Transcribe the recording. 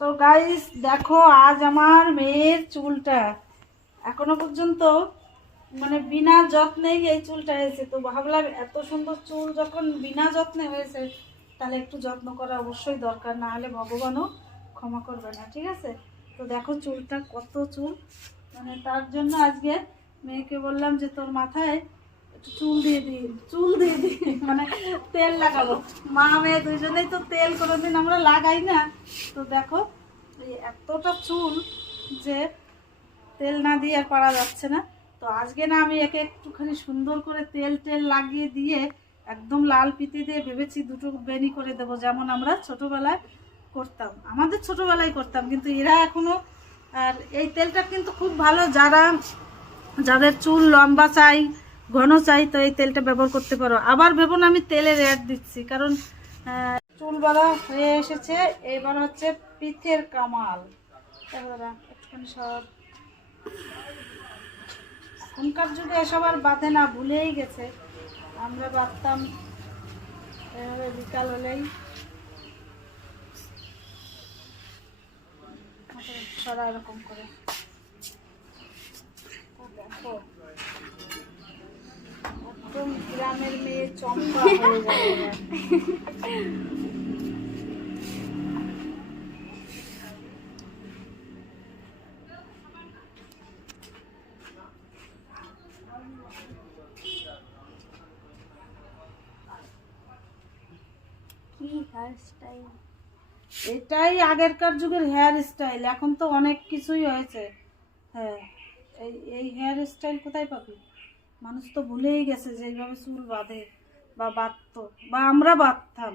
তো গাইস দেখো, আজ আমার মেয়ের চুলটা এখনো পর্যন্ত মানে বিনা যত্নেই এই চুলটা হয়েছে। তো ভাবলাম এত সুন্দর চুল যখন বিনা যত্নে হয়েছে, তাহলে একটু যত্ন করা অবশ্যই দরকার, না হলে ভগবানও ক্ষমা করবে না। ঠিক আছে? তো দেখো চুলটা কত চুল, মানে তার জন্য আজকে মেয়েকে বললাম যে তোর মাথায় একটু চুল দিয়ে দিই মানে তেল লাগাবো। মা মেয়ে দুইজনেই তো তেল কোনোদিন আমরা লাগাই না। তো দেখো এই এতটা চুল যে তেল না দিয়ে আর পারা যাচ্ছে না। তো আজকে না আমি একে একটুখানি সুন্দর করে তেল লাগিয়ে দিয়ে একদম লাল পিতে দিয়ে ভেবেছি দুটো বেনি করে দেবো, যেমন আমরা ছোটোবেলায় করতাম, আমাদের ছোটোবেলায় করতাম, কিন্তু এরা এখনও। আর এই তেলটা কিন্তু খুব ভালো, যাদের চুল লম্বা চাই, ঘন চাই, তো এই তেলটা ব্যবহার করতে পারো। আবার ভেবো না আমি তেলের অ্যাড দিচ্ছি, কারণ চুল বাঁধা হয়ে এসেছে, এবার হচ্ছে পিঠের কামাল। একটুখানি সব এখনকার যুগে এসব আর বাঁধে না, ভুলেই গেছে। আমরা বাঁধতাম এভাবে বিকাল হলেই সরা এরকম করে। দেখো একদম গ্রামের মেয়ে চম্পা হয়ে যাবে। কি হেয়ার স্টাইল! এটাই আগেরকার যুগের হেয়ার স্টাইল, এখন তো অনেক কিছুই হয়েছে। হ্যাঁ, এই হেয়ার স্টাইল কোথায় পাবি? মানুষ তো ভুলেই গেছে যে এইভাবে চুল বাঁধে বা বাঁধতো, বা আমরা বাঁধতাম।